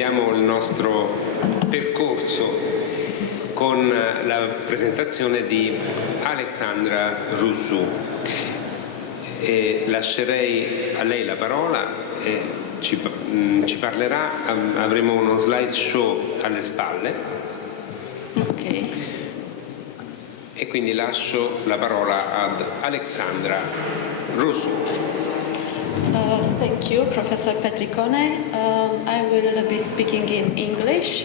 riprendiamo il nostro percorso con la presentazione di Alexandra Rusu. E lascerei a lei la parola e ci parlerà, avremo uno slideshow alle spalle. Ok. E quindi lascio la parola ad Alexandra Rusu. Thank you, Professor Petricone. I will be speaking in English,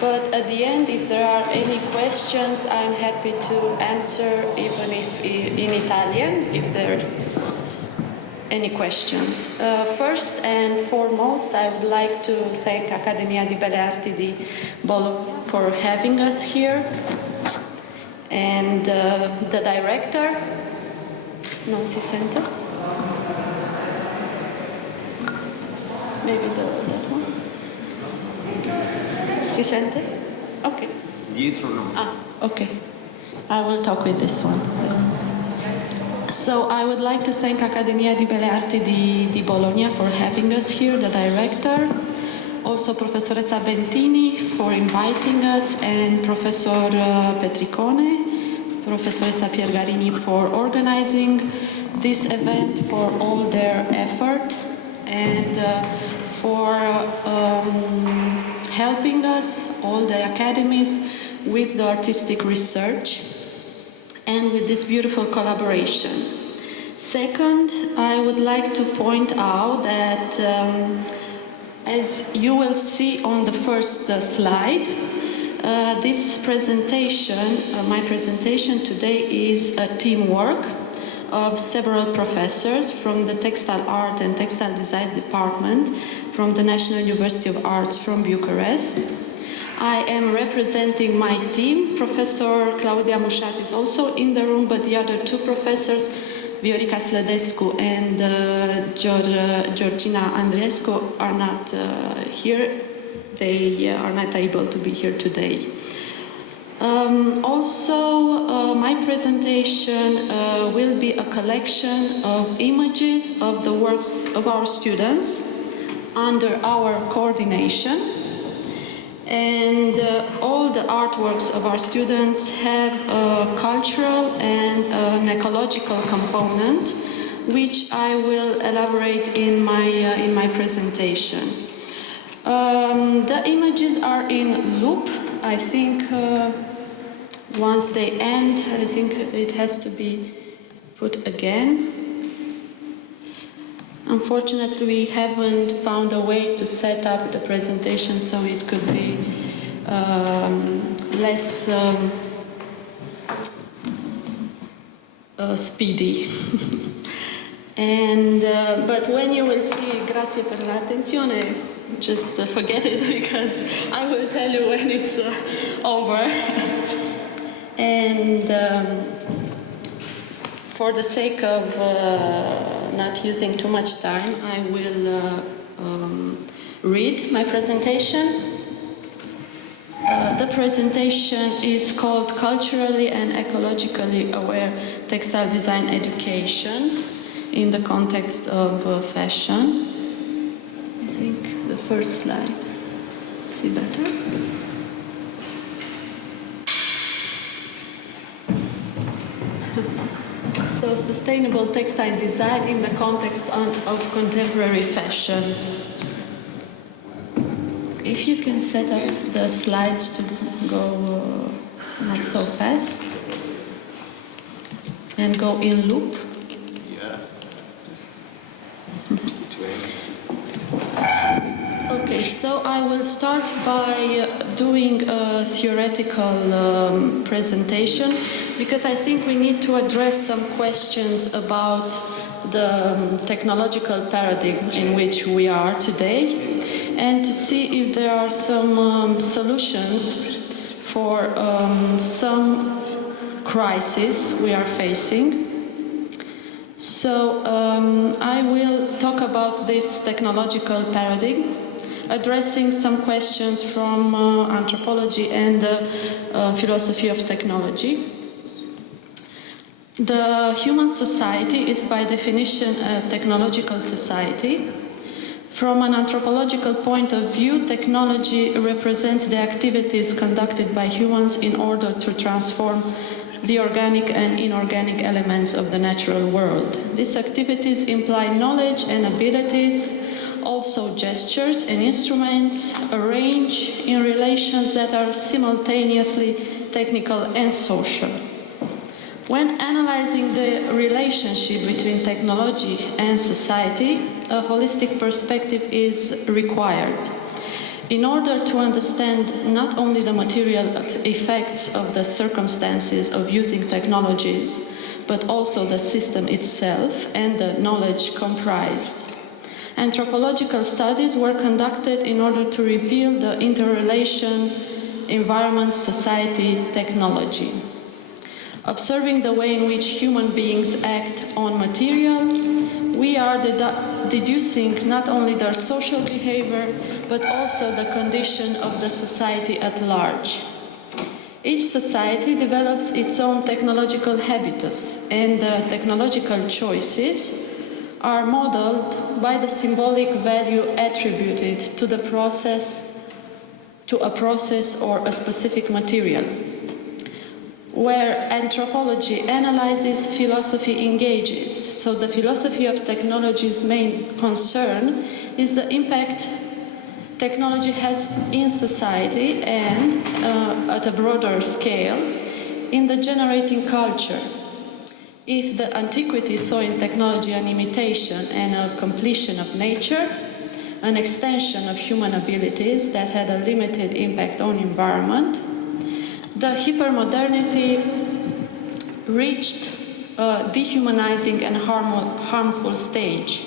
but at the end, if there are any questions, I'm happy to answer even if in Italian, if there's any questions. First and foremost, I would like to thank Accademia di Belle Arti di Bologna for having us here, and the director. Non si sente? Maybe that one. Si sente? Okay. Dietro no. Okay. I will talk with this one. So I would like to thank Accademia di Belle Arti di Bologna for having us here, the director, also Professoressa Bentini for inviting us, and Professor Petricone, Professoressa Piergarini for organizing this event, for all their effort, and for helping us, all the academies, with the artistic research and with this beautiful collaboration. Second, I would like to point out that as you will see on the first slide, this presentation, my presentation today, is a teamwork of several professors from the Textile Art and Textile Design Department from the National University of Arts from Bucarest. I am representing my team. Professor Claudia Mușat is also in the room, but the other two professors, Viorica Slădescu and Georgina Andreescu, are not here. They are not able to be here today. Also, my presentation will be a collection of images of the works of our students under our coordination. And all the artworks of our students have a cultural and an ecological component, which I will elaborate in my presentation. The images are in loop. I think once they end, I think it has to be put again. Unfortunately, we haven't found a way to set up the presentation so it could be less speedy. And but when you will see, grazie per l'attenzione, just forget it because I will tell you when it's over. And for the sake of not using too much time, I will read my presentation. The presentation is called Culturally and Ecologically Aware Textile Design Education in the context of fashion. I think the first slide. See better? So, sustainable textile design in the context of contemporary fashion. If you can set up the slides to go not so fast and go in loop. Okay, so I will start by doing a theoretical presentation because I think we need to address some questions about the technological paradigm in which we are today and to see if there are some solutions for some crises we are facing. So I will talk about this technological paradigm, addressing some questions from anthropology and philosophy of technology. The human society is by definition a technological society. From an anthropological point of view, technology represents the activities conducted by humans in order to transform the organic and inorganic elements of the natural world. These activities imply knowledge and abilities, also gestures and instruments, arranged in relations that are simultaneously technical and social. When analyzing the relationship between technology and society, a holistic perspective is required. In order to understand not only the material effects of the circumstances of using technologies, but also the system itself and the knowledge comprised. Anthropological studies were conducted in order to reveal the interrelation environment, society, technology. Observing the way in which human beings act on material, we are deducing not only their social behavior, but also the condition of the society at large. Each society develops its own technological habitus, and the technological choices are modeled by the symbolic value attributed to the process, to a process or a specific material. Where anthropology analyzes, philosophy engages. So the philosophy of technology's main concern is the impact technology has in society and, at a broader scale, in the generating culture. If the antiquity saw in technology an imitation and a completion of nature, an extension of human abilities that had a limited impact on environment, the hypermodernity reached a dehumanizing and harmful stage.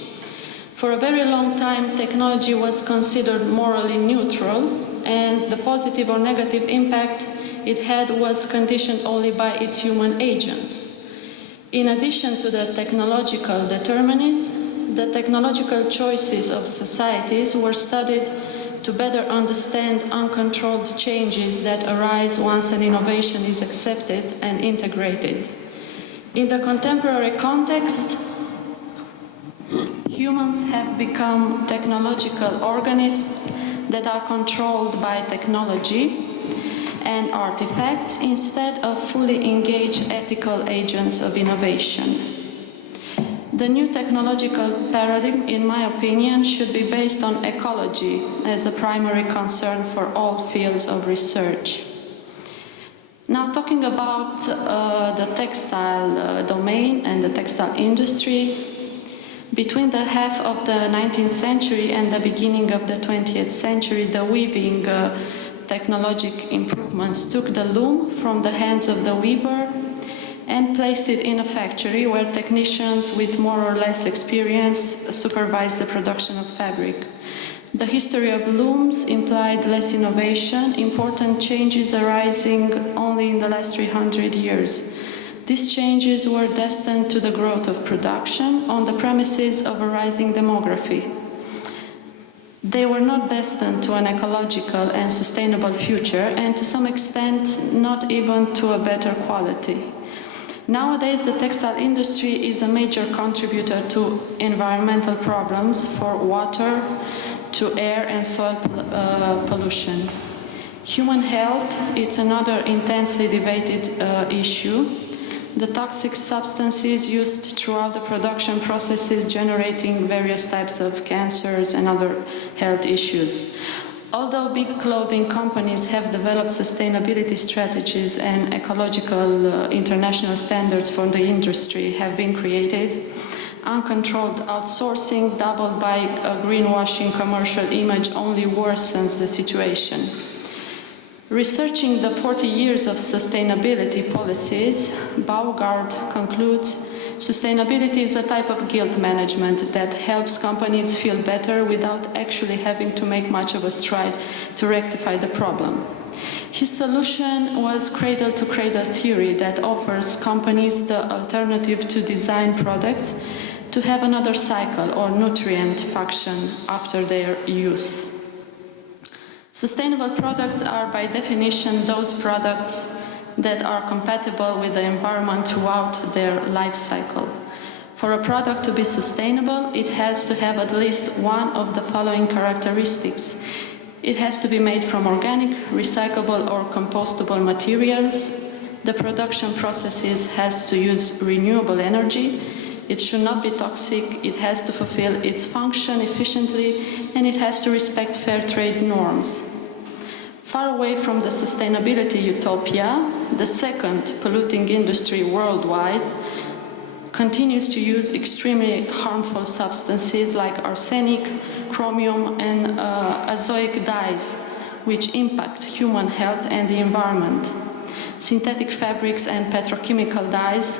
For a very long time, technology was considered morally neutral, and the positive or negative impact it had was conditioned only by its human agents. In addition to the technological determinism, the technological choices of societies were studied to better understand uncontrolled changes that arise once an innovation is accepted and integrated. In the contemporary context, humans have become technological organisms that are controlled by technology and artifacts instead of fully engaged ethical agents of innovation. The new technological paradigm, in my opinion, should be based on ecology as a primary concern for all fields of research. Now, talking about the textile domain and the textile industry, between the half of the 19th century and the beginning of the 20th century, the weaving technological improvements took the loom from the hands of the weaver and placed it in a factory where technicians with more or less experience supervised the production of fabric. The history of looms implied less innovation, important changes arising only in the last 300 years. These changes were destined to the growth of production on the premises of a rising demography. They were not destined to an ecological and sustainable future, and to some extent not even to a better quality. Nowadays, the textile industry is a major contributor to environmental problems, for water, to air and soil pollution. Human health, it's another intensely debated issue. The toxic substances used throughout the production processes generating various types of cancers and other health issues. Although big clothing companies have developed sustainability strategies and ecological international standards for the industry have been created, uncontrolled outsourcing, doubled by a greenwashing commercial image, only worsens the situation. Researching the 40 years of sustainability policies, Baugard concludes, sustainability is a type of guilt management that helps companies feel better without actually having to make much of a stride to rectify the problem. His solution was cradle-to-cradle theory that offers companies the alternative to design products to have another cycle or nutrient function after their use. Sustainable products are by definition those products that are compatible with the environment throughout their life cycle. For a product to be sustainable, it has to have at least one of the following characteristics. It has to be made from organic, recyclable or compostable materials. The production processes has to use renewable energy. It should not be toxic. It has to fulfill its function efficiently, and it has to respect fair trade norms. Far away from the sustainability utopia, the second polluting industry worldwide continues to use extremely harmful substances like arsenic, chromium, and azoic dyes, which impact human health and the environment. Synthetic fabrics and petrochemical dyes,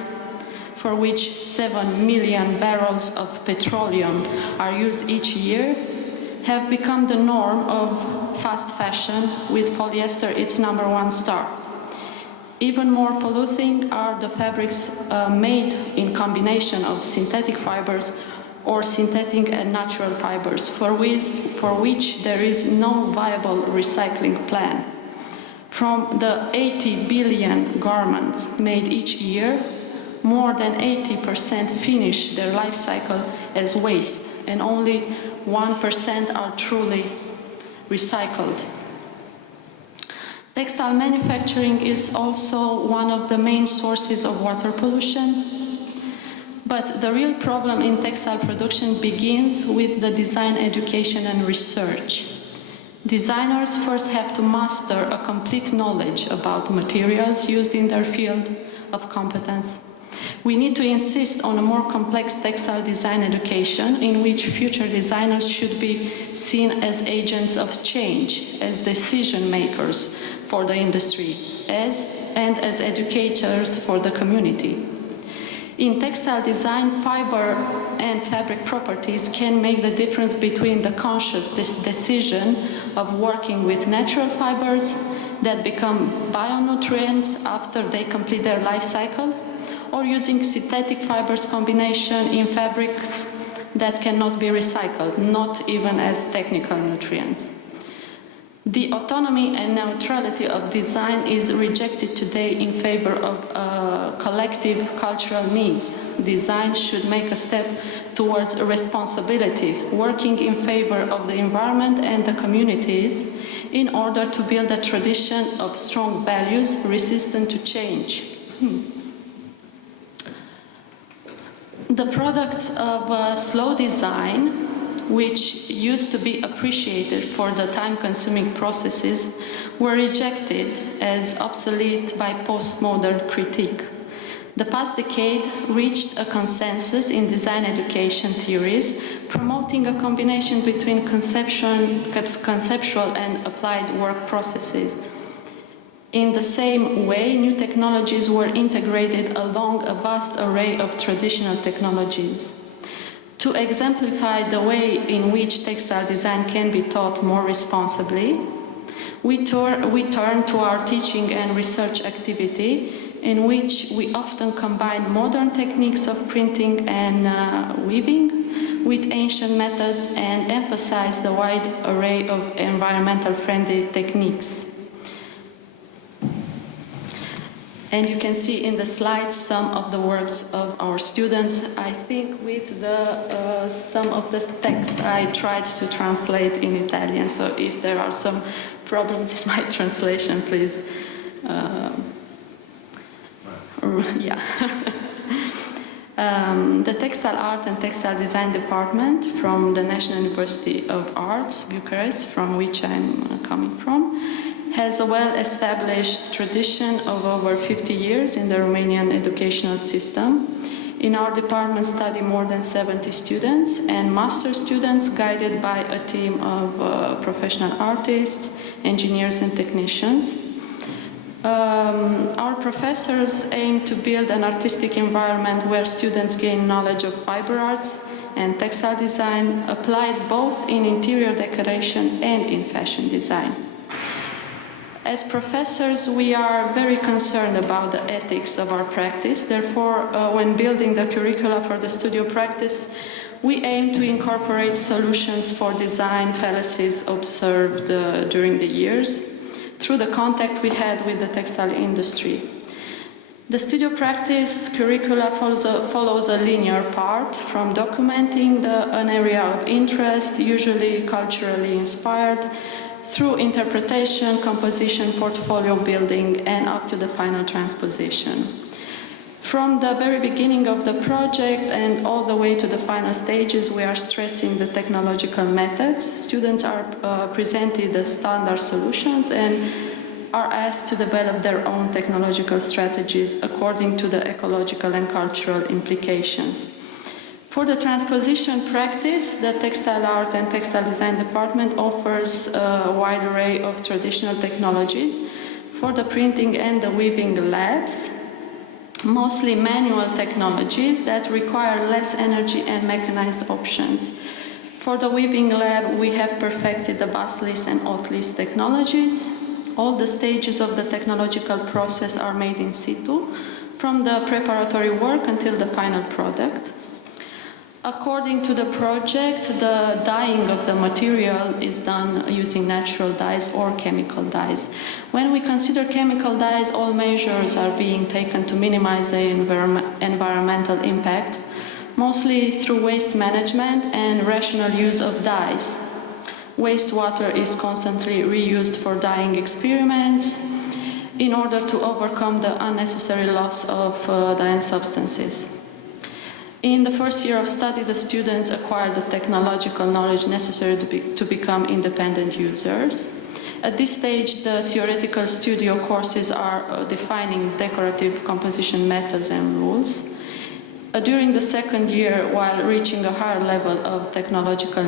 for which 7 million barrels of petroleum are used each year, have become the norm of fast fashion, with polyester its #1 star. Even more polluting are the fabrics made in combination of synthetic fibers or synthetic and natural fibers, for which there is no viable recycling plan. From the 80 billion garments made each year, more than 80% finish their life cycle as waste, and only 1% are truly recycled. Textile manufacturing is also one of the main sources of water pollution. But the real problem in textile production begins with the design education and research. Designers first have to master a complete knowledge about materials used in their field of competence. We need to insist on a more complex textile design education in which future designers should be seen as agents of change, as decision makers for the industry, and as educators for the community. In textile design, fiber and fabric properties can make the difference between the conscious decision of working with natural fibers that become bionutrients after they complete their life cycle, or using synthetic fibers combination in fabrics that cannot be recycled, not even as technical nutrients. The autonomy and neutrality of design is rejected today in favor of collective cultural needs. Design should make a step towards responsibility, working in favor of the environment and the communities in order to build a tradition of strong values resistant to change. The products of slow design, which used to be appreciated for the time-consuming processes, were rejected as obsolete by postmodern critique. The past decade reached a consensus in design education theories, promoting a combination between conceptual and applied work processes. In the same way, new technologies were integrated along a vast array of traditional technologies. To exemplify the way in which textile design can be taught more responsibly, we turn to our teaching and research activity, in which we often combine modern techniques of printing and weaving with ancient methods and emphasize the wide array of environmental friendly techniques. And you can see in the slides some of the works of our students. I think with some of the text I tried to translate in Italian, so if there are some problems in my translation, please. The Textile Art and Textile Design Department from the National University of Arts, Bucarest, from which I'm coming from, has a well-established tradition of over 50 years in the Romanian educational system. In our department study more than 70 students and master students guided by a team of professional artists, engineers and technicians. Our professors aim to build an artistic environment where students gain knowledge of fiber arts and textile design, applied both in interior decoration and in fashion design. As professors, we are very concerned about the ethics of our practice. Therefore, when building the curricula for the studio practice, we aim to incorporate solutions for design fallacies observed during the years through the contact we had with the textile industry. The studio practice curricula follows a linear path from documenting an area of interest, usually culturally inspired, through interpretation, composition, portfolio building, and up to the final transposition. From the very beginning of the project and all the way to the final stages, we are stressing the technological methods. Students are presented the standard solutions and are asked to develop their own technological strategies according to the ecological and cultural implications. For the transposition practice, the Textile Art and Textile Design department offers a wide array of traditional technologies for the printing and the weaving labs, mostly manual technologies that require less energy and mechanized options. For the weaving lab, we have perfected the busless and outless technologies. All the stages of the technological process are made in situ, from the preparatory work until the final product. According to the project, the dyeing of the material is done using natural dyes or chemical dyes. When we consider chemical dyes, all measures are being taken to minimize the environmental impact, mostly through waste management and rational use of dyes. Wastewater is constantly reused for dyeing experiments in order to overcome the unnecessary loss of dyeing substances. In the first year of study, the students acquire the technological knowledge necessary to become independent users. At this stage, the theoretical studio courses are defining decorative composition methods and rules. During the second year, while reaching a higher level of technological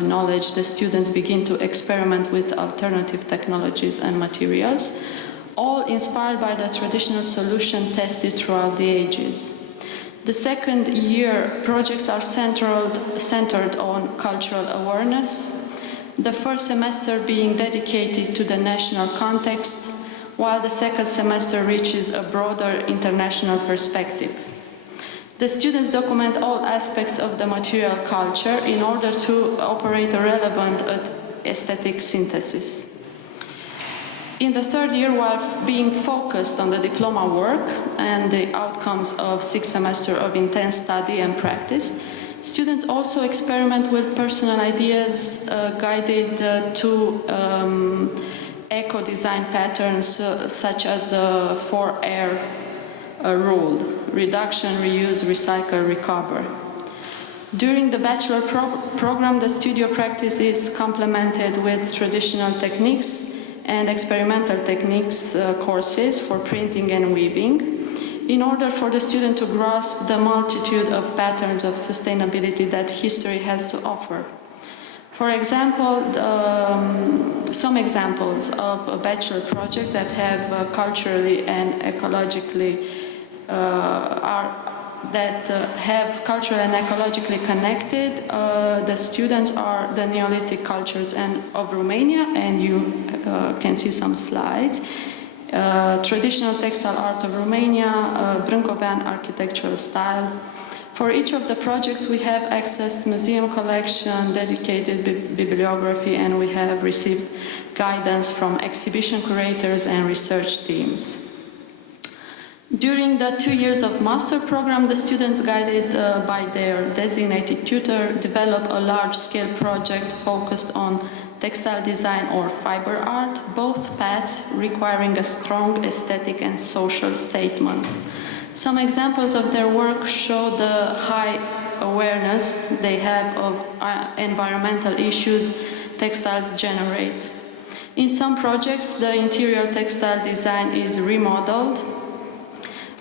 knowledge, the students begin to experiment with alternative technologies and materials, all inspired by the traditional solution tested throughout the ages. The second year projects are centered on cultural awareness, the first semester being dedicated to the national context, while the second semester reaches a broader international perspective. The students document all aspects of the material culture in order to operate a relevant aesthetic synthesis. In the third year, while being focused on the diploma work and the outcomes of 6 semesters of intense study and practice, students also experiment with personal ideas guided to eco-design patterns such as the 4R rule: reduction, reuse, recycle, recover. During the bachelor program, the studio practice is complemented with traditional techniques and experimental techniques courses for printing and weaving in order for the student to grasp the multitude of patterns of sustainability that history has to offer. For example, some examples of a bachelor project that have culturally and ecologically have culturally and ecologically connected. The students are the Neolithic cultures of Romania, and you can see some slides. Traditional textile art of Romania, Brâncovean architectural style. For each of the projects, we have accessed museum collection, dedicated bibliography, and we have received guidance from exhibition curators and research teams. During the 2 years of master program, the students, guided by their designated tutor, develop a large-scale project focused on textile design or fiber art, both paths requiring a strong aesthetic and social statement. Some examples of their work show the high awareness they have of environmental issues textiles generate. In some projects, the interior textile design is remodeled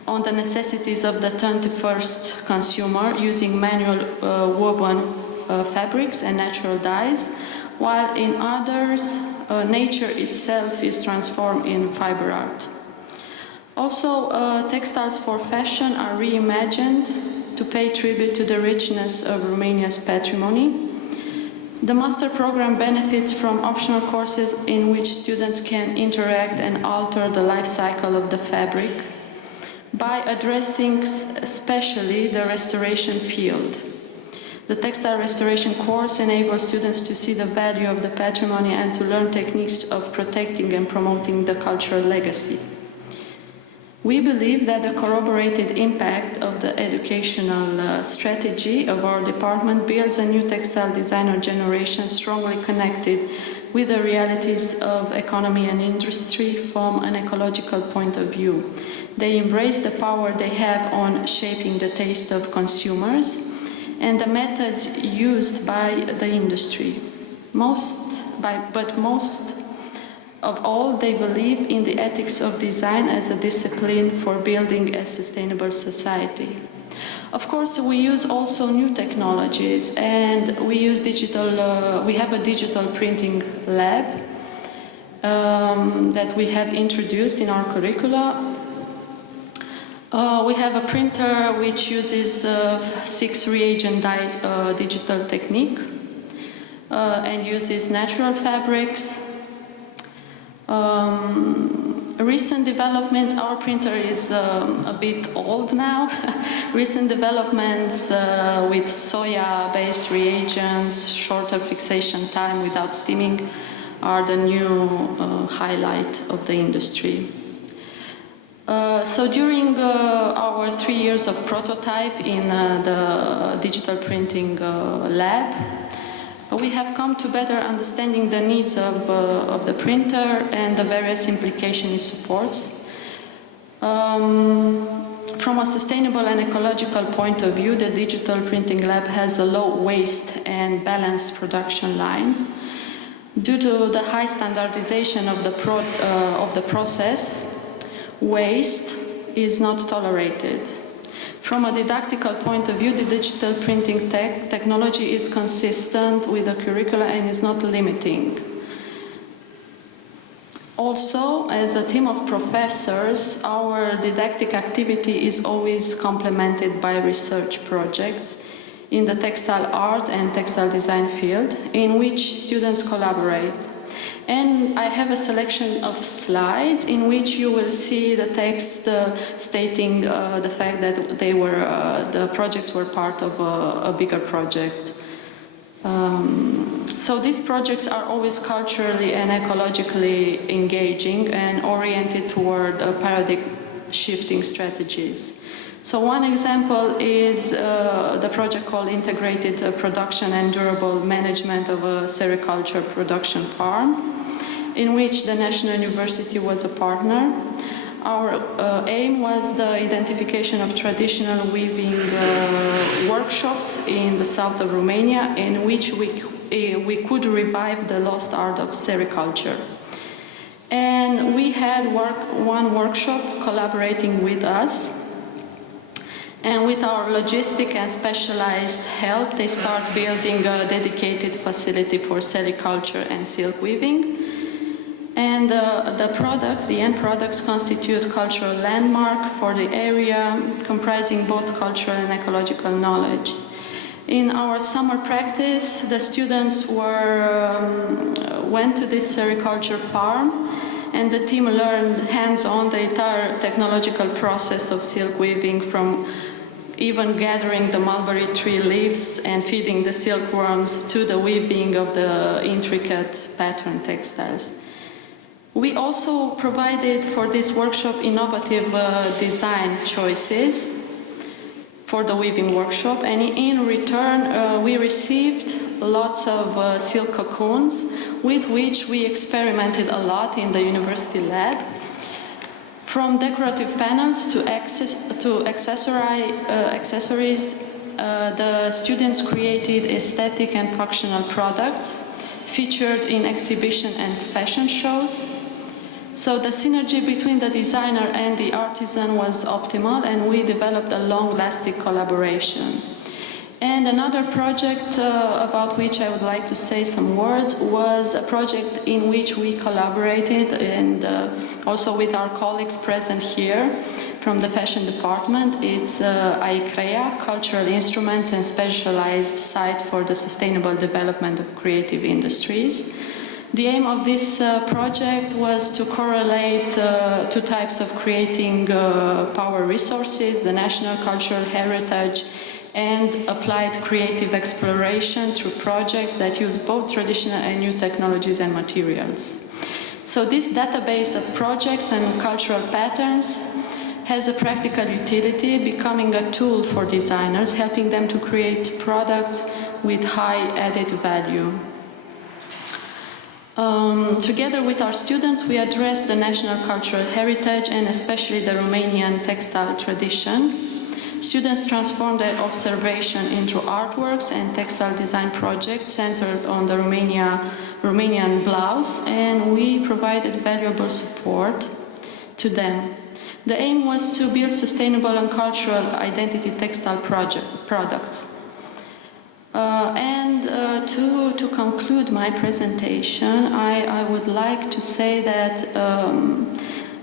on the necessities of the 21st consumer using manual woven fabrics and natural dyes, while in others, nature itself is transformed in fiber art. Also, textiles for fashion are reimagined to pay tribute to the richness of Romania's patrimony. The master program benefits from optional courses in which students can interact and alter the life cycle of the fabric by addressing especially the restoration field. The textile restoration course enables students to see the value of the patrimony and to learn techniques of protecting and promoting the cultural legacy. We believe that the corroborated impact of the educational strategy of our department builds a new textile designer generation strongly connected with the realities of economy and industry from an ecological point of view. They embrace the power they have on shaping the taste of consumers and the methods used by the industry. Most of all, they believe in the ethics of design as a discipline for building a sustainable society. Of course, we use also new technologies, and we use we have a digital printing lab that we have introduced in our curricula. We have a printer which uses 6 reagent dye digital technique and uses natural fabrics. Recent developments, our printer is a bit old now. Recent developments with soya-based reagents, shorter fixation time without steaming are the new highlight of the industry. So during our 3 years of prototype in the digital printing lab, we have come to better understanding the needs of the printer and the various implications it supports. From a sustainable and ecological point of view, the digital printing lab has a low waste and balanced production line. Due to the high standardization of the process, waste is not tolerated. From a didactical point of view, the digital printing technology is consistent with the curricula and is not limiting. Also, as a team of professors, our didactic activity is always complemented by research projects in the textile art and textile design field, in which students collaborate. And I have a selection of slides in which you will see the text stating the fact that the projects were part of a bigger project. So these projects are always culturally and ecologically engaging and oriented toward paradigm shifting strategies. So one example is the project called Integrated Production and Durable Management of a Sericulture Production Farm, in which the National University was a partner. Our aim was the identification of traditional weaving workshops in the south of Romania, in which we could revive the lost art of sericulture. And we had one workshop collaborating with us. And with our logistic and specialized help, they start building a dedicated facility for sericulture and silk weaving. And the end products constitute cultural landmark for the area, comprising both cultural and ecological knowledge. In our summer practice, the students went to this sericulture farm, and the team learned hands-on the entire technological process of silk weaving, from even gathering the mulberry tree leaves and feeding the silkworms to the weaving of the intricate pattern textiles. We also provided for this workshop innovative design choices for the weaving workshop, and in return we received lots of silk cocoons with which we experimented a lot in the university lab. From decorative panels to accessories, the students created aesthetic and functional products featured in exhibition and fashion shows. So the synergy between the designer and the artisan was optimal, and we developed a long-lasting collaboration. And another project about which I would like to say some words was a project in which we collaborated, and also with our colleagues present here from the fashion department. It's ICREA, Cultural Instruments and Specialized Site for the Sustainable Development of Creative Industries. The aim of this project was to correlate two types of creating power resources, the national cultural heritage and applied creative exploration through projects that use both traditional and new technologies and materials. So this database of projects and cultural patterns has a practical utility, becoming a tool for designers, helping them to create products with high added value. Together with our students, we address the national cultural heritage and especially the Romanian textile tradition. Students transform their observation into artworks and textile design projects centered on the Romanian blouse, and we provided valuable support to them. The aim was to build sustainable and cultural identity textile products. To conclude my presentation, I would like to say that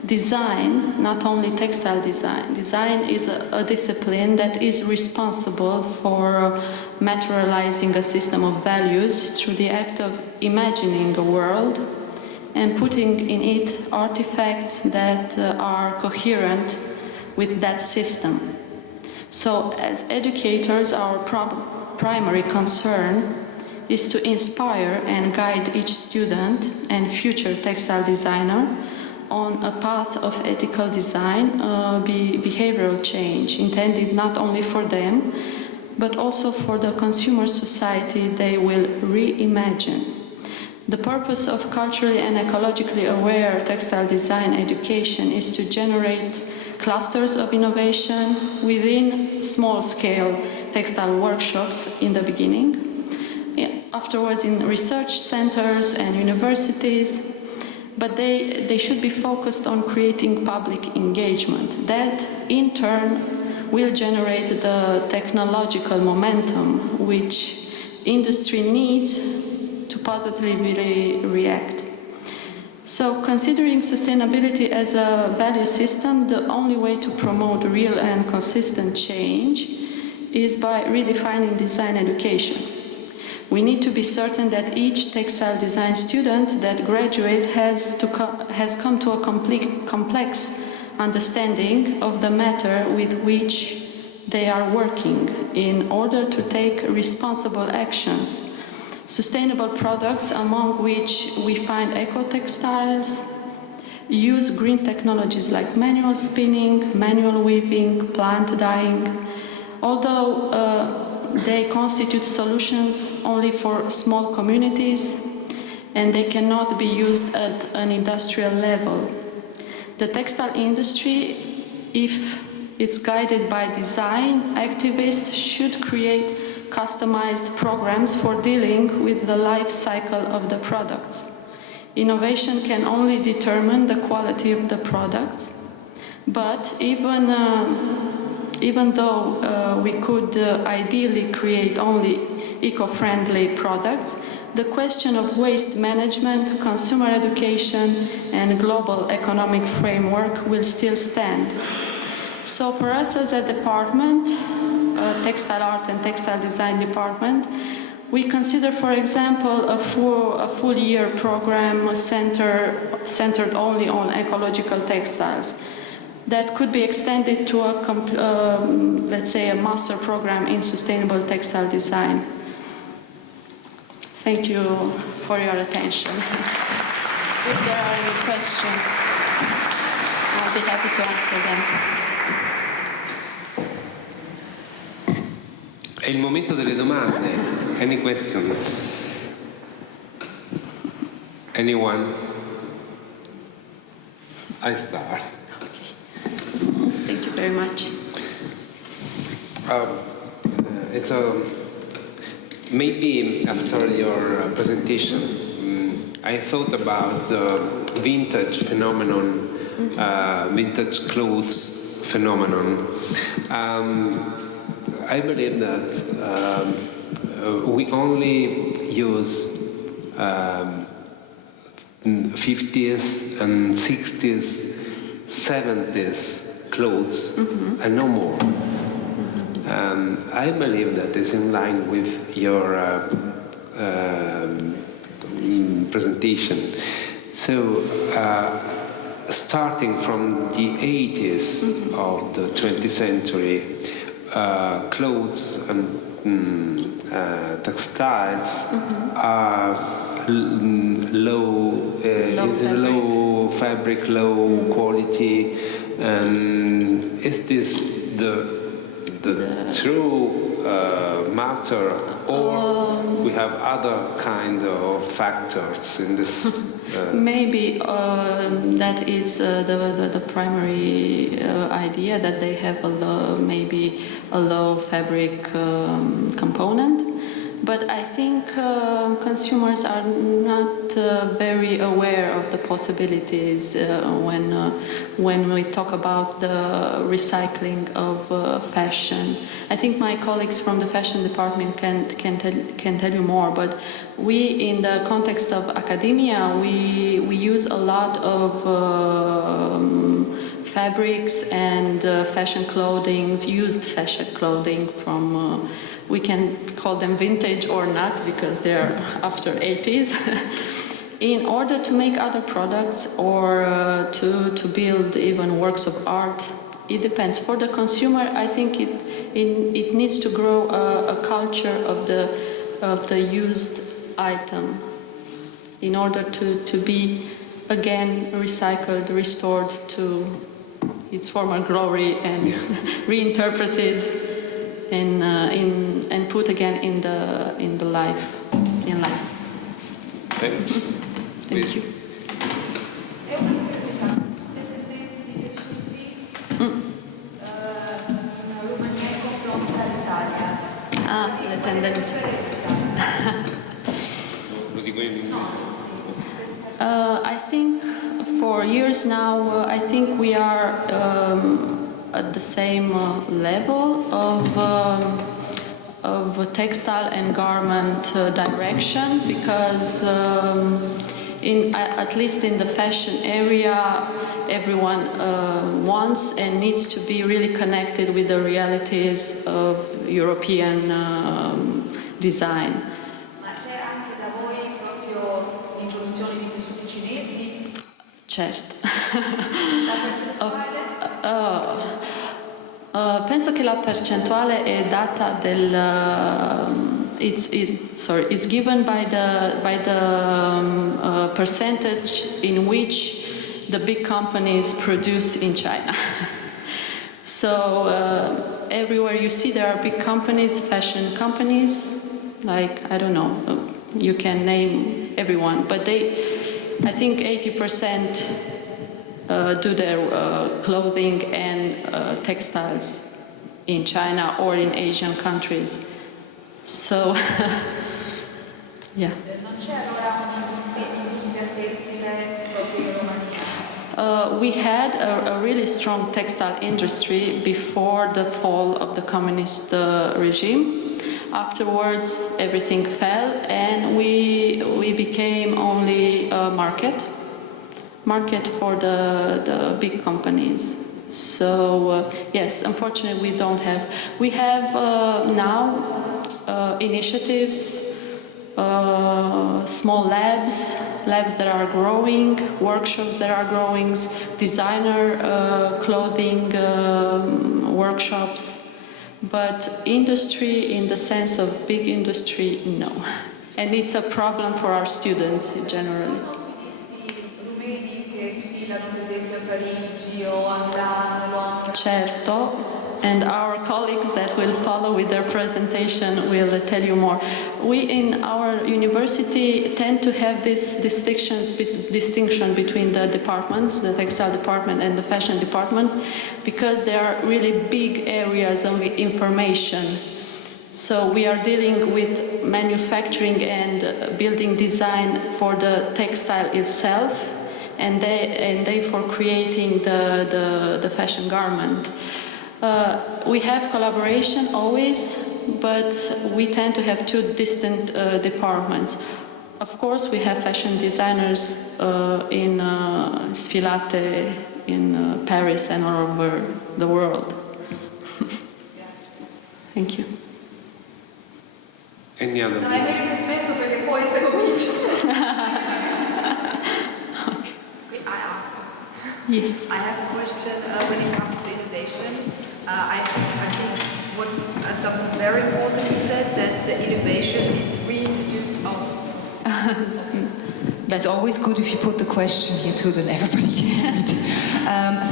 design, not only textile design, design is a discipline that is responsible for materializing a system of values through the act of imagining a world and putting in it artifacts that are coherent with that system. So as educators, our primary concern is to inspire and guide each student and future textile designer on a path of ethical design, behavioral change, intended not only for them, but also for the consumer society they will reimagine. The purpose of culturally and ecologically aware textile design education is to generate clusters of innovation within small-scale textile workshops in the beginning, afterwards in research centers and universities, but they should be focused on creating public engagement. That, in turn, will generate the technological momentum which industry needs to positively react. So, considering sustainability as a value system, the only way to promote real and consistent change is by redefining design education. We need to be certain that each textile design student that graduates has come to a complex understanding of the matter with which they are working in order to take responsible actions. Sustainable products, among which we find eco-textiles, use green technologies like manual spinning, manual weaving, plant dyeing, although they constitute solutions only for small communities and they cannot be used at an industrial level. The textile industry, if it's guided by design activists, should create customized programs for dealing with the life cycle of the products. Innovation can only determine the quality of the products, but even though we could ideally create only eco-friendly products, the question of waste management, consumer education, and global economic framework will still stand. So for us as a department, textile art and textile design department, we consider, for example, a full year program centered only on ecological textiles that could be extended to let's say a master program in sustainable textile design. Thank you for your attention. If there are any questions, I'll be happy to answer them. È il momento delle domande. Any questions? Anyone? I start. Thank you very much. It's maybe after your presentation, I thought about the vintage phenomenon, vintage clothes phenomenon. I believe that we only use 50s and 60s, 70s clothes and no more. I believe that is in line with your presentation. So, starting from the 80s of the 20th century, clothes and textiles are low fabric, low quality, Is this the true matter, or we have other kind of factors in this? Maybe that is the primary idea, that they have maybe a low fabric component. But I think consumers are not very aware of the possibilities when we talk about the recycling of fashion. I think my colleagues from the fashion department can tell you more. But we, in the context of Accademia, we use a lot of fabrics and fashion clothing, used fashion clothing from. We can call them vintage or not, because they're after 80s, in order to make other products or to build even works of art. It depends. For the consumer, I think it needs to grow a culture of the used item in order to be again recycled, restored to its former glory, and reinterpreted. And put again in the life. Thanks. Thank you. È una curiosità, le tendenze di tessuti in Romania in confronto all'Italia. Le tendenze. Lo dico in inglese. I think for years now, I think we are at the same level of textile and garment direction, because at least in the fashion area, everyone wants and needs to be really connected with the realities of European design. Ma c'è anche da voi proprio l'introduzione di tessuti cinesi? Certo. La percentuale? Penso che la percentuale è data it's given by the percentage in which the big companies produce in China. So everywhere you see there are big companies, fashion companies, like, I don't know, you can name everyone, but I think 80% do their clothing and textiles in China or in Asian countries. So, yeah. Non c'è allora un'industria tessile proprio in Romania? We had a really strong textile industry before the fall of the communist regime. Afterwards, everything fell, and we became only a market for the big companies. So yes, unfortunately, we don't have. We have now initiatives, small labs that are growing, workshops that are growing, designer clothing workshops. But industry, in the sense of big industry, no. And it's a problem for our students generally. Certo, and our colleagues that will follow with their presentation will tell you more. We in our university tend to have this distinction between the departments, the textile department and the fashion department, because they are really big areas of information. So we are dealing with manufacturing and building design for the textile itself, and they for creating the fashion garment. We have collaboration always, but we tend to have two distant departments. Of course, we have fashion designers in sfilate in Paris and all over the world. Thank you. Any other? No, è meglio che smetto perché poi se comincio. I asked. Yes. I have a question when it comes to innovation. I think what something very important you said, that the innovation is reintroduced. It's always good if you put the question here too, then everybody can hear it.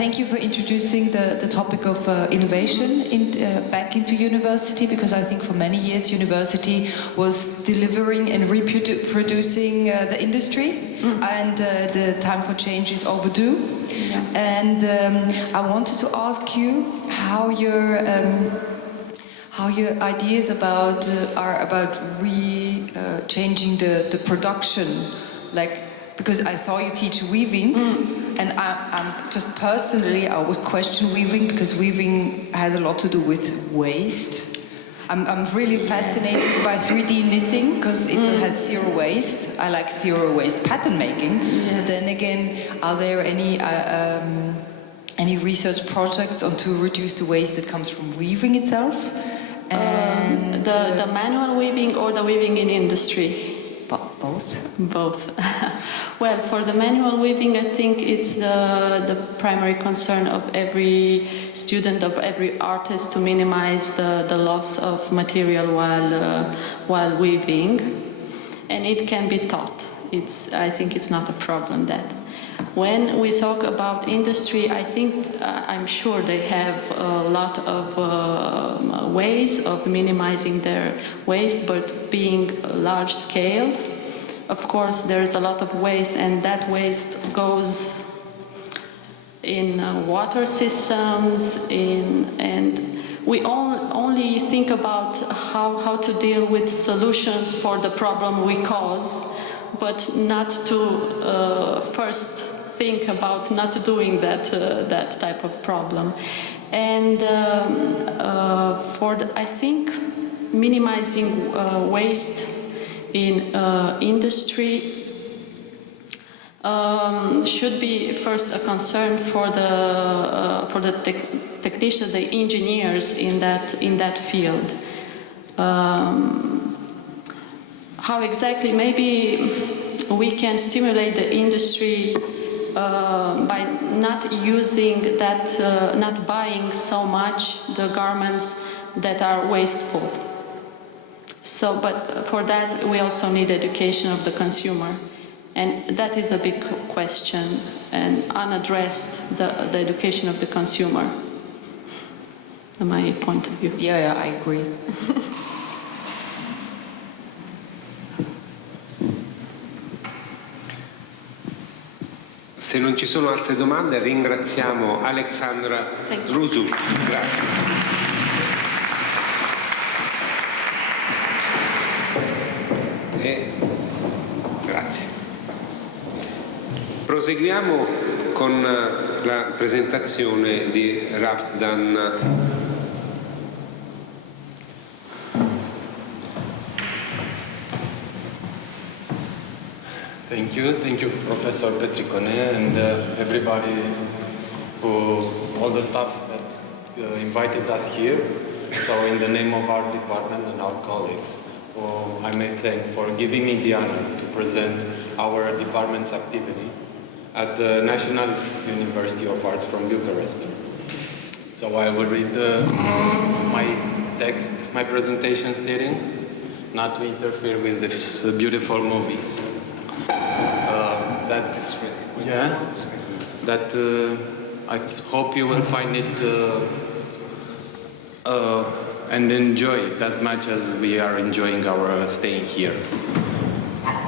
thank you for introducing the topic of innovation back into university, because I think for many years university was delivering and reproducing the industry, and the time for change is overdue. Yeah. And I wanted to ask you how your ideas are about changing the production, like, because I saw you teach weaving, and I'm just personally, I would question weaving, because weaving has a lot to do with waste. I'm really fascinated by 3D knitting, because it has zero waste. I like zero waste pattern making. Yes. But then again, are there any research projects on to reduce the waste that comes from weaving itself? And the manual weaving or the weaving in industry? Both. Both. Well, for the manual weaving, I think it's the primary concern of every student, of every artist, to minimize the loss of material while weaving, and it can be taught. I think it's not a problem that. When we talk about industry, I think, I'm sure they have a lot of ways of minimizing their waste, but being large scale, of course, there's a lot of waste, and that waste goes in water systems, and we only think about how to deal with solutions for the problem we cause, but not to first think about not doing that type of problem. And I think minimizing waste in industry should be first a concern for the technicians, the engineers in that field. How exactly? Maybe we can stimulate the industry by not using that, not buying so much the garments that are wasteful. So, but for that we also need education of the consumer, and that is a big question and unaddressed, the education of the consumer. My point of view. Yeah, I agree. Se non ci sono altre domande, ringraziamo Alexandra Rusu. Grazie. Grazie. Proseguiamo con la presentazione di Razvan. Thank you, Professor Petricone, and everybody, all the staff that invited us here. So, in the name of our department and our colleagues, I may thank for giving me the honor to present our department's activity at the National University of Arts from Bucarest. So, I will read my text, my presentation sitting, not to interfere with these beautiful movies. I hope you will find it and enjoy it as much as we are enjoying our staying here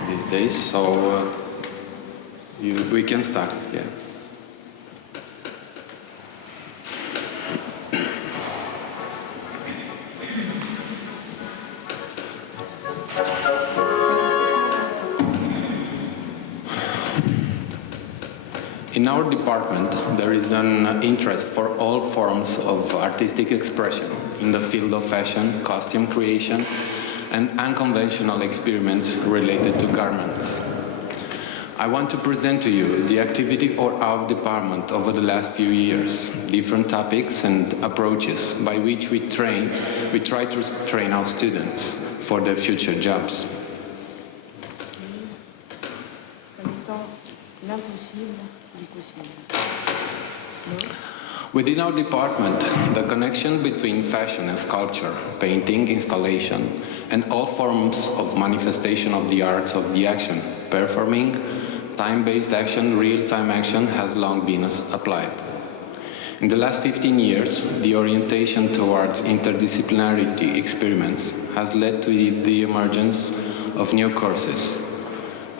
these days. So we can start. Yeah. In our department, there is an interest for all forms of artistic expression in the field of fashion, costume creation, and unconventional experiments related to garments. I want to present to you the activity of our department over the last few years, different topics and approaches by which we try to train our students for their future jobs. Within our department, the connection between fashion and sculpture, painting, installation, and all forms of manifestation of the arts of the action, performing, time-based action, real-time action, has long been applied. In the last 15 years, the orientation towards interdisciplinarity experiments has led to the emergence of new courses.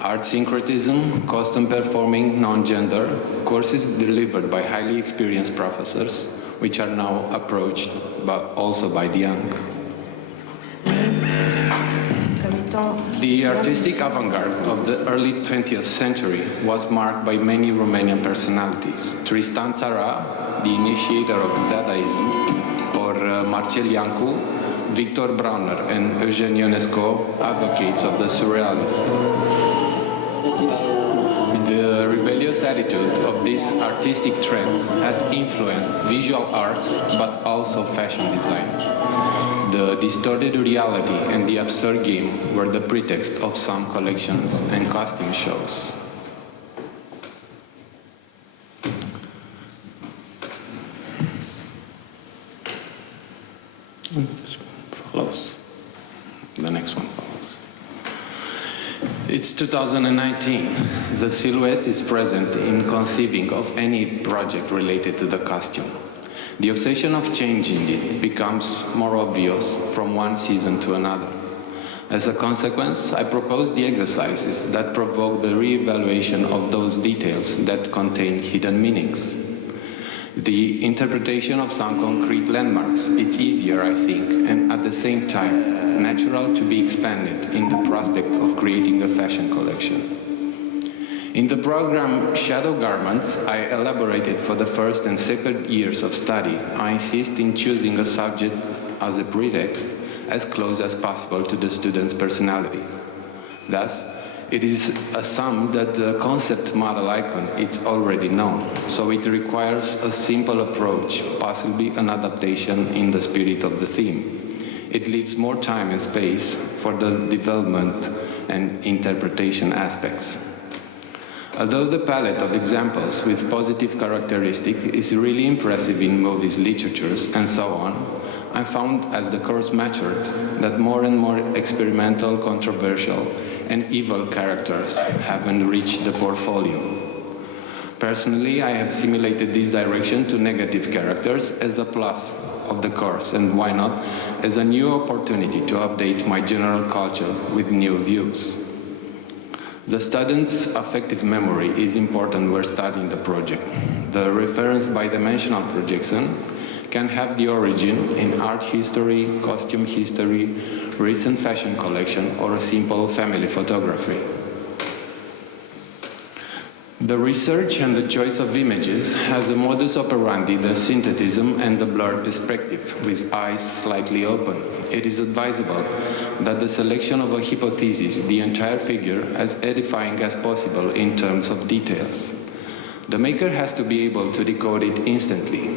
Art syncretism, custom performing, non-gender, courses delivered by highly experienced professors, which are now approached also by the young. The artistic avant-garde of the early 20th century was marked by many Romanian personalities. Tristan Tzara, the initiator of Dadaism, or Marcel Iancu, Victor Brauner, and Eugene Ionesco, advocates of the Surrealist. The rebellious attitude of these artistic trends has influenced visual arts, but also fashion design. The distorted reality and the absurd game were the pretext of some collections and costume shows. Follows. The next one follows. It's 2019. The silhouette is present in conceiving of any project related to the costume. The obsession of changing it becomes more obvious from one season to another. As a consequence, I propose the exercises that provoke the re-evaluation of those details that contain hidden meanings. The interpretation of some concrete landmarks, it's easier, I think, and at the same time, natural to be expanded in the prospect of creating a fashion collection. In the program Shadow Garments, I elaborated for the first and second years of study. I insist in choosing a subject as a pretext as close as possible to the student's personality. Thus, it is assumed that the concept model icon is already known, so it requires a simple approach, possibly an adaptation in the spirit of the theme. It leaves more time and space for the development and interpretation aspects. Although the palette of examples with positive characteristics is really impressive in movies, literatures, and so on, I found as the course matured that more and more experimental, controversial, and evil characters have enriched the portfolio. Personally, I have simulated this direction to negative characters as a plus of the course, and why not, as a new opportunity to update my general culture with new views. The student's affective memory is important when starting the project. The reference bidimensional projection can have the origin in art history, costume history, recent fashion collection, or a simple family photography. The research and the choice of images has a modus operandi, the synthetism and the blurred perspective, with eyes slightly open. It is advisable that the selection of a hypothesis, the entire figure, as edifying as possible in terms of details. The maker has to be able to decode it instantly.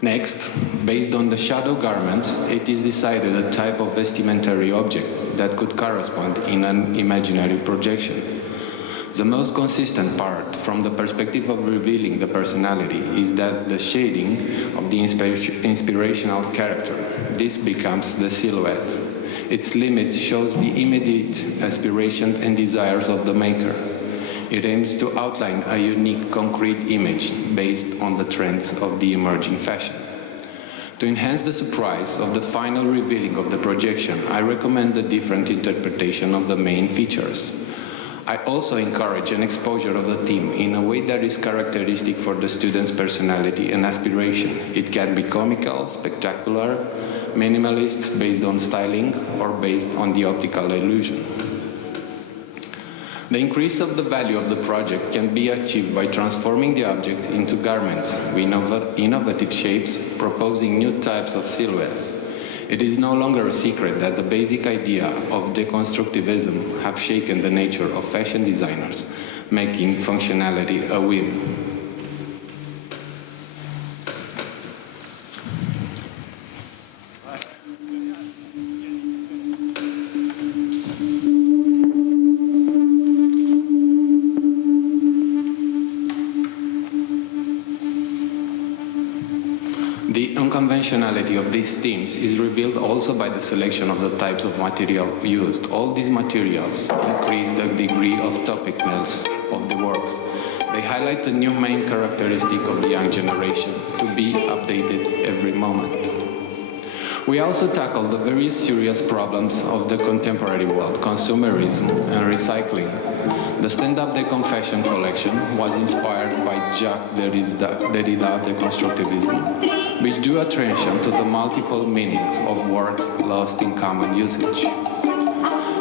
Next, based on the shadow garments, it is decided a type of vestimentary object that could correspond in an imaginary projection. The most consistent part from the perspective of revealing the personality is that the shading of the inspirational character. This becomes the silhouette. Its limits shows the immediate aspirations and desires of the maker. It aims to outline a unique concrete image based on the trends of the emerging fashion. To enhance the surprise of the final revealing of the projection, I recommend a different interpretation of the main features. I also encourage an exposure of the theme in a way that is characteristic for the student's personality and aspiration. It can be comical, spectacular, minimalist, based on styling, or based on the optical illusion. The increase of the value of the project can be achieved by transforming the object into garments with innovative shapes, proposing new types of silhouettes. It is no longer a secret that the basic idea of deconstructivism have shaken the nature of fashion designers, making functionality a whim. The unconventionality of these themes is revealed also by the selection of the types of material used. All these materials increase the degree of topicness of the works. They highlight the new main characteristic of the young generation, to be updated every moment. We also tackle the very serious problems of the contemporary world, consumerism and recycling. The stand-up deconfession collection was inspired by Jacques Derrida's deconstructivism, which drew attention to the multiple meanings of words lost in common usage.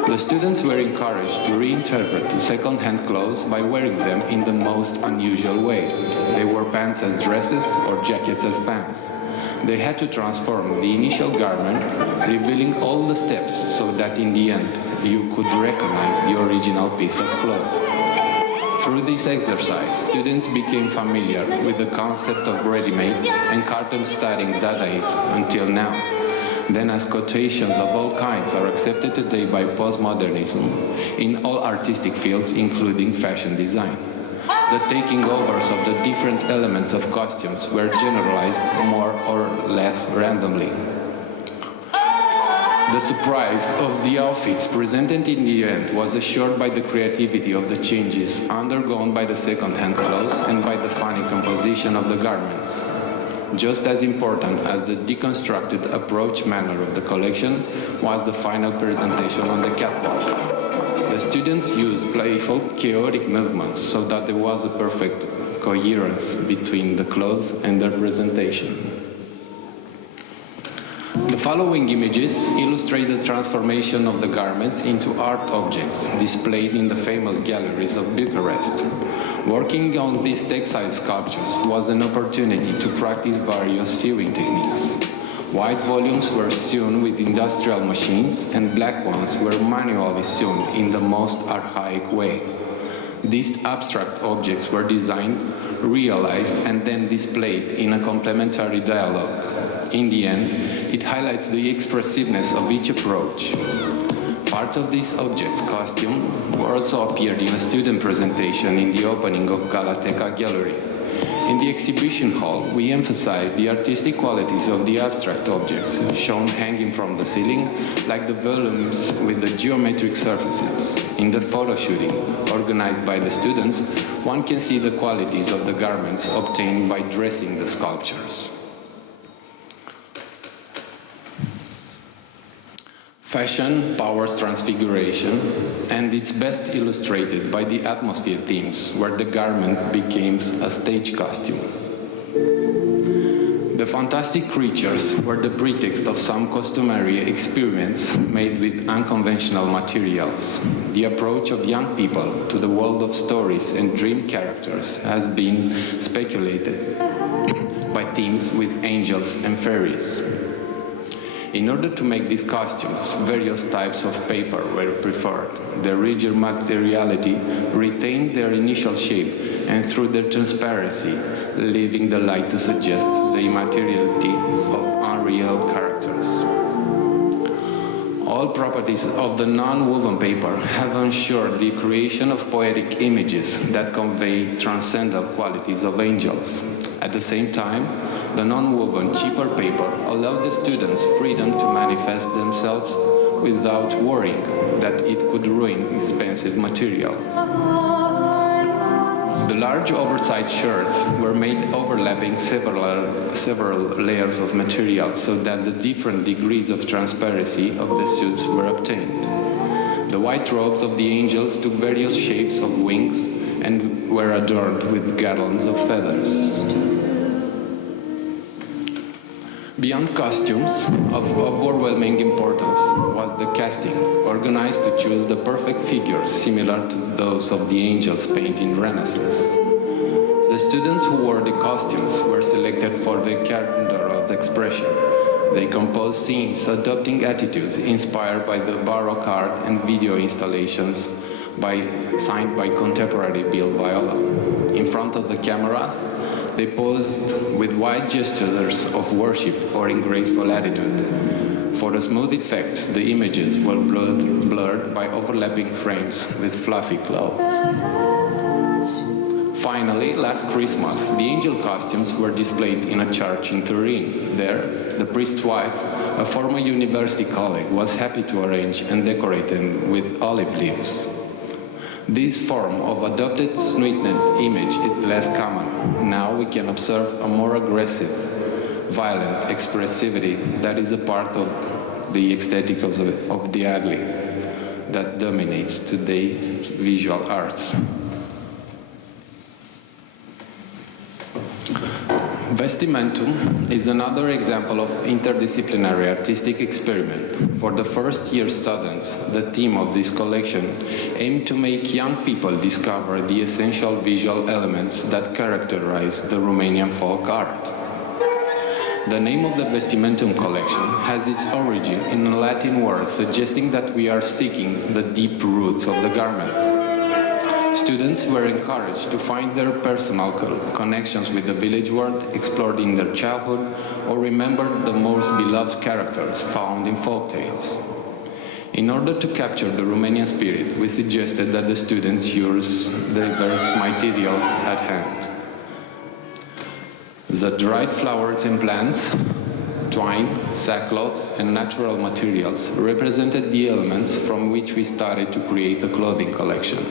The students were encouraged to reinterpret second-hand clothes by wearing them in the most unusual way. They wore pants as dresses or jackets as pants. They had to transform the initial garment, revealing all the steps so that in the end you could recognize the original piece of cloth. Through this exercise, students became familiar with the concept of ready-made and cartoon studying Dadaism until now. Then, as quotations of all kinds are accepted today by postmodernism in all artistic fields, including fashion design, the taking overs of the different elements of costumes were generalized more or less randomly. The surprise of the outfits presented in the event was assured by the creativity of the changes undergone by the second-hand clothes and by the funny composition of the garments. Just as important as the deconstructed approach manner of the collection was the final presentation on the catwalk. The students used playful, chaotic movements so that there was a perfect coherence between the clothes and their presentation. The following images illustrate the transformation of the garments into art objects displayed in the famous galleries of Bucarest. Working on these textile sculptures was an opportunity to practice various sewing techniques. White volumes were sewn with industrial machines and black ones were manually sewn in the most archaic way. These abstract objects were designed, realized, and then displayed in a complementary dialogue. In the end, it highlights the expressiveness of each approach. Part of this object's costume also appeared in a student presentation in the opening of Galateca Gallery. In the exhibition hall, we emphasized the artistic qualities of the abstract objects shown hanging from the ceiling, like the volumes with the geometric surfaces. In the photo shooting, organized by the students, one can see the qualities of the garments obtained by dressing the sculptures. Fashion powers transfiguration, and it's best illustrated by the atmosphere themes, where the garment becomes a stage costume. The fantastic creatures were the pretext of some customary experiments made with unconventional materials. The approach of young people to the world of stories and dream characters has been speculated by themes with angels and fairies. In order to make these costumes, various types of paper were preferred. Their rigid materiality retained their initial shape, and through their transparency, leaving the light to suggest the immaterialities of unreal characters. All properties of the non-woven paper have ensured the creation of poetic images that convey transcendent qualities of angels. At the same time, the non-woven, cheaper paper allowed the students freedom to manifest themselves without worrying that it could ruin expensive material. The large oversized shirts were made overlapping several layers of material so that the different degrees of transparency of the suits were obtained. The white robes of the angels took various shapes of wings and were adorned with garlands of feathers. Beyond costumes, of overwhelming importance was the casting, organized to choose the perfect figures similar to those of the angels painted in Renaissance. The students who wore the costumes were selected for their candor of expression. They composed scenes adopting attitudes inspired by the Baroque art and video installations signed by contemporary Belle Viola. In front of the cameras, they posed with wide gestures of worship or in graceful attitude. For the smooth effect, the images were blurred by overlapping frames with fluffy clouds. Finally, last Christmas, the angel costumes were displayed in a church in Turin. There, the priest's wife, a former university colleague, was happy to arrange and decorate them with olive leaves. This form of adopted sweetened image is less common. Now we can observe a more aggressive, violent expressivity that is a part of the aesthetic of the ugly that dominates today's visual arts. Vestimentum is another example of interdisciplinary artistic experiment. For the first-year students, the theme of this collection aimed to make young people discover the essential visual elements that characterize the Romanian folk art. The name of the Vestimentum collection has its origin in a Latin word suggesting that we are seeking the deep roots of the garments. Students were encouraged to find their personal connections with the village world explored in their childhood or remember the most beloved characters found in folktales. In order to capture the Romanian spirit, we suggested that the students use diverse materials at hand. The dried flowers and plants, twine, sackcloth, and natural materials represented the elements from which we started to create the clothing collection.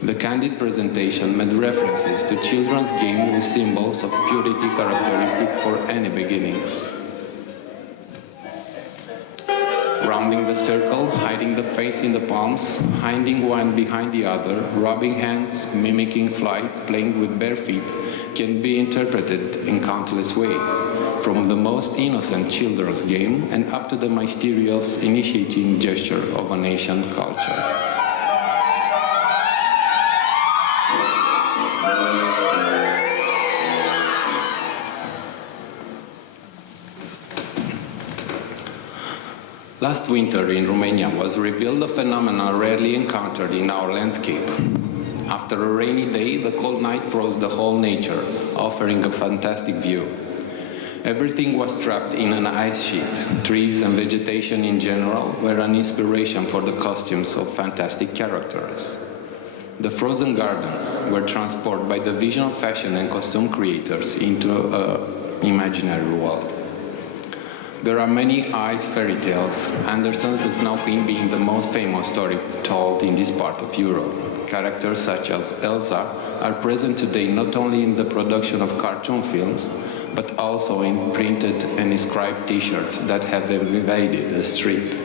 The candid presentation made references to children's game with symbols of purity characteristic for any beginnings. Rounding the circle, hiding the face in the palms, hiding one behind the other, rubbing hands, mimicking flight, playing with bare feet, can be interpreted in countless ways, from the most innocent children's game and up to the mysterious initiating gesture of an ancient culture. Last winter in Romania was revealed a phenomenon rarely encountered in our landscape. After a rainy day, the cold night froze the whole nature, offering a fantastic view. Everything was trapped in an ice sheet. Trees and vegetation in general were an inspiration for the costumes of fantastic characters. The frozen gardens were transported by the vision of fashion and costume creators into an imaginary world. There are many ice fairy tales, Andersen's The Snow Queen being the most famous story told in this part of Europe. Characters such as Elsa are present today not only in the production of cartoon films, but also in printed and inscribed t-shirts that have invaded the street.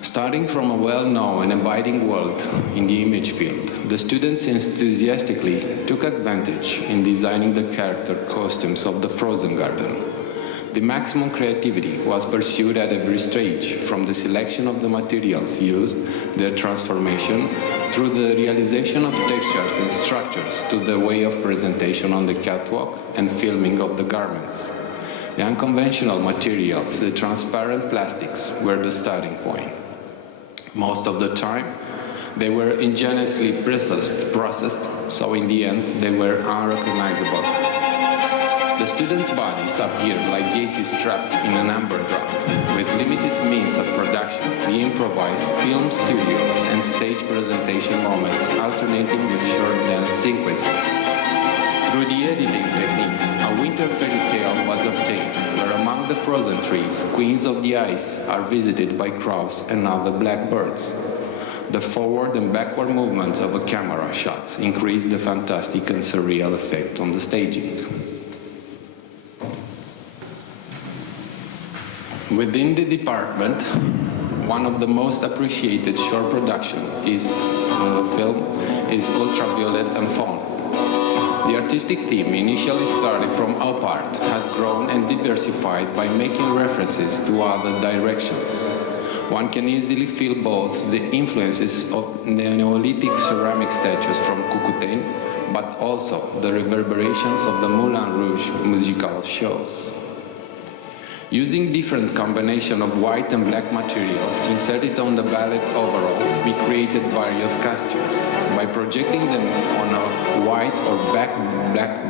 Starting from a well-known and abiding world in the image field, the students enthusiastically took advantage in designing the character costumes of the frozen garden. The maximum creativity was pursued at every stage, from the selection of the materials used, their transformation, through the realization of textures and structures, to the way of presentation on the catwalk and filming of the garments. The unconventional materials, the transparent plastics, were the starting point. Most of the time, they were ingeniously processed, so in the end, they were unrecognizable. The students' bodies appeared like Jesus trapped in an amber drum. With limited means of production, we improvised film studios and stage presentation moments alternating with short dance sequences. Through the editing technique, a winter fairy tale was obtained, where among the frozen trees, queens of the ice are visited by crows and other black birds. The forward and backward movements of a camera shot increased the fantastic and surreal effect on the staging. Within the department, one of the most appreciated short production film is Ultraviolet and Fawn. The artistic theme, initially started from op art, has grown and diversified by making references to other directions. One can easily feel both the influences of Neolithic ceramic statues from Cucuteni, but also the reverberations of the Moulin Rouge musical shows. Using different combination of white and black materials inserted on the ballet overalls, we created various costumes. By projecting them on a white or black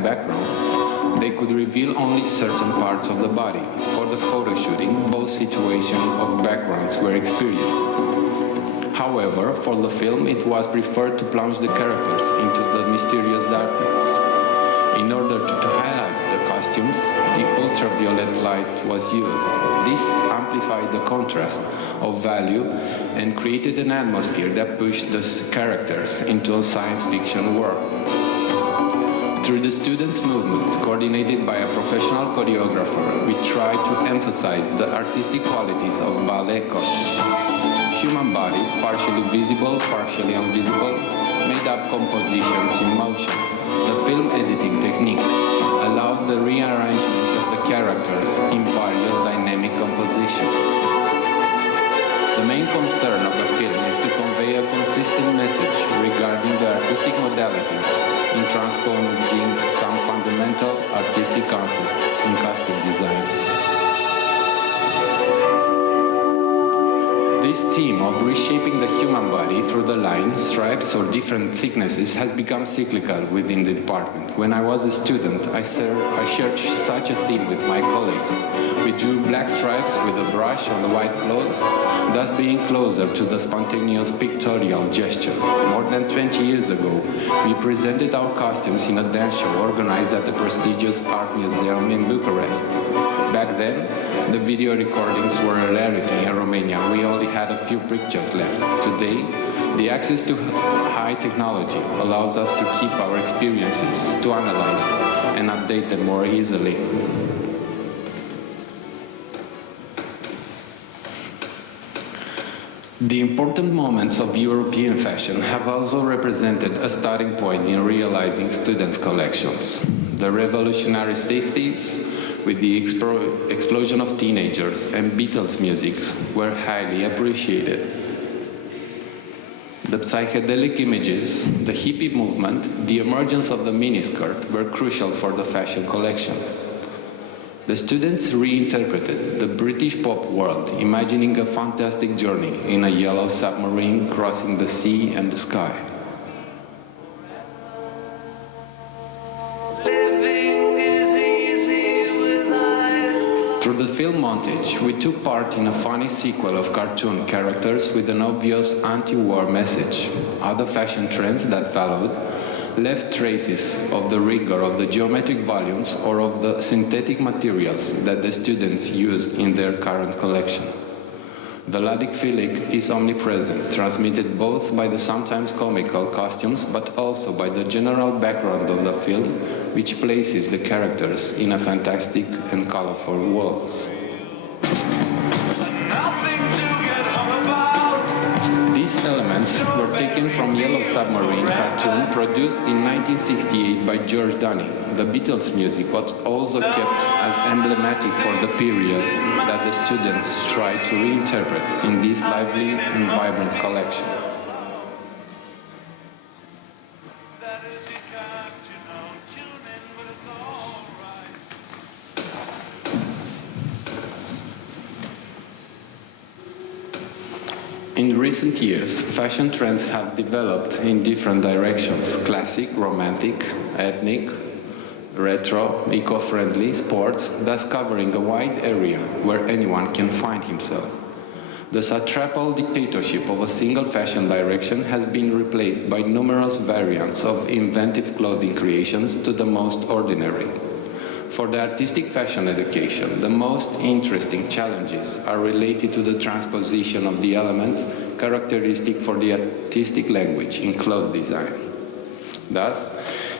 background, they could reveal only certain parts of the body. For the photo shooting, both situations of backgrounds were experienced. However, for the film, it was preferred to plunge the characters into the mysterious darkness. In order to highlight the costumes, the ultraviolet light was used. This amplified the contrast of value and created an atmosphere that pushed the characters into a science fiction world. Through the students' movement, coordinated by a professional choreographer, we tried to emphasize the artistic qualities of ballet costumes. Human bodies, partially visible, partially invisible, made up compositions in motion. The film editing technique allowed the rearrangements of the characters in various dynamic compositions. The main concern of the film is to convey a consistent message regarding the artistic modalities in transposing some fundamental artistic concepts in costume design. This theme of reshaping the human body through the line, stripes or different thicknesses has become cyclical within the department. When I was a student, I shared such a theme with my colleagues. We drew black stripes with a brush on the white clothes, thus being closer to the spontaneous pictorial gesture. More than 20 years ago, we presented our costumes in a dance show organized at the prestigious art museum in Bucarest. Back then, the video recordings were a rarity in Romania. We only had a few pictures left. Today, the access to high technology allows us to keep our experiences, to analyze and update them more easily. The important moments of European fashion have also represented a starting point in realizing students' collections. The revolutionary 60s, with the explosion of teenagers and Beatles music, were highly appreciated. The psychedelic images, the hippie movement, the emergence of the miniskirt were crucial for the fashion collection. The students reinterpreted the British pop world, imagining a fantastic journey in a yellow submarine crossing the sea and the sky. Through the film montage, we took part in a funny sequel of cartoon characters with an obvious anti-war message. Other fashion trends that followed left traces of the rigor of the geometric volumes or of the synthetic materials that the students used in their current collection. The ludic feeling is omnipresent, transmitted both by the sometimes comical costumes, but also by the general background of the film, which places the characters in a fantastic and colorful world. These elements were taken from Yellow Submarine cartoon produced in 1968 by George Dunning. The Beatles music was also kept as emblematic for the period that the students tried to reinterpret in this lively and vibrant collection. In recent years, fashion trends have developed in different directions: classic, romantic, ethnic, retro, eco-friendly, sports, thus covering a wide area where anyone can find himself. The satrapal dictatorship of a single fashion direction has been replaced by numerous variants of inventive clothing creations to the most ordinary. For the artistic fashion education, the most interesting challenges are related to the transposition of the elements characteristic for the artistic language in clothes design. Thus,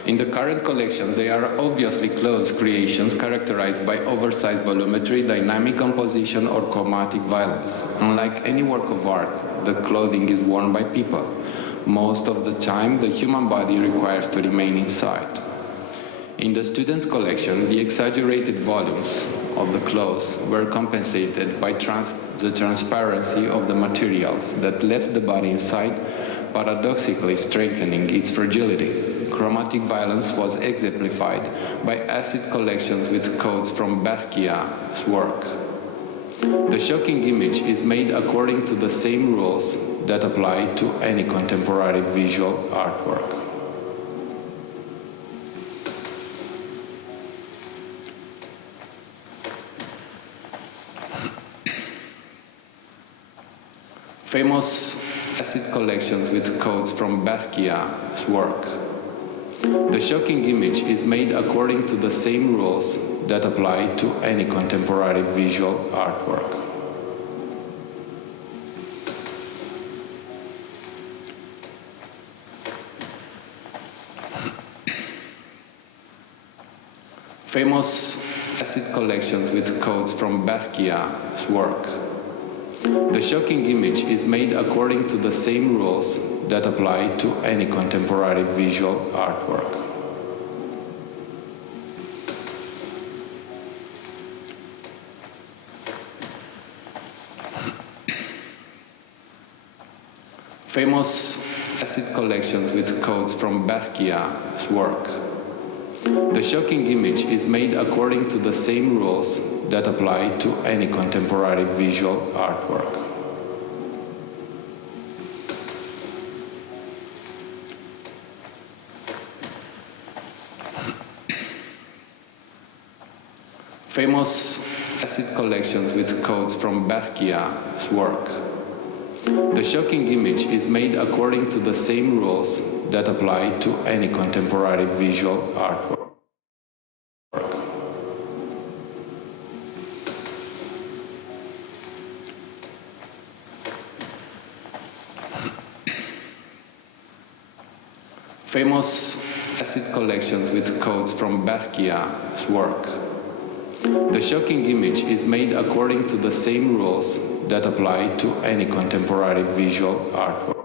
in the current collection, they are obviously clothes creations characterized by oversized volumetry, dynamic composition, or chromatic violence. Unlike any work of art, the clothing is worn by people. Most of the time, the human body requires to remain inside. In the students' collection, the exaggerated volumes of the clothes were compensated by the transparency of the materials that left the body inside, paradoxically strengthening its fragility. Chromatic violence was exemplified by acid collections with coats from Basquiat's work. The shocking image is made according to the same rules that apply to any contemporary visual artwork. Famous acid collections with coats from Basquiat's work. The shocking image is made according to the same rules that apply to any contemporary visual artwork. Famous acid collections with codes from Basquiat's work. The shocking image is made according to the same rules that apply to any contemporary visual artwork. Famous acid collections with codes from Basquiat's work. The shocking image is made according to the same rules that apply to any contemporary visual artwork. Famous acid collections with codes from Basquiat's work. The shocking image is made according to the same rules that apply to any contemporary visual artwork. Famous acid collections with codes from Basquiat's work. The shocking image is made according to the same rules that apply to any contemporary visual artwork.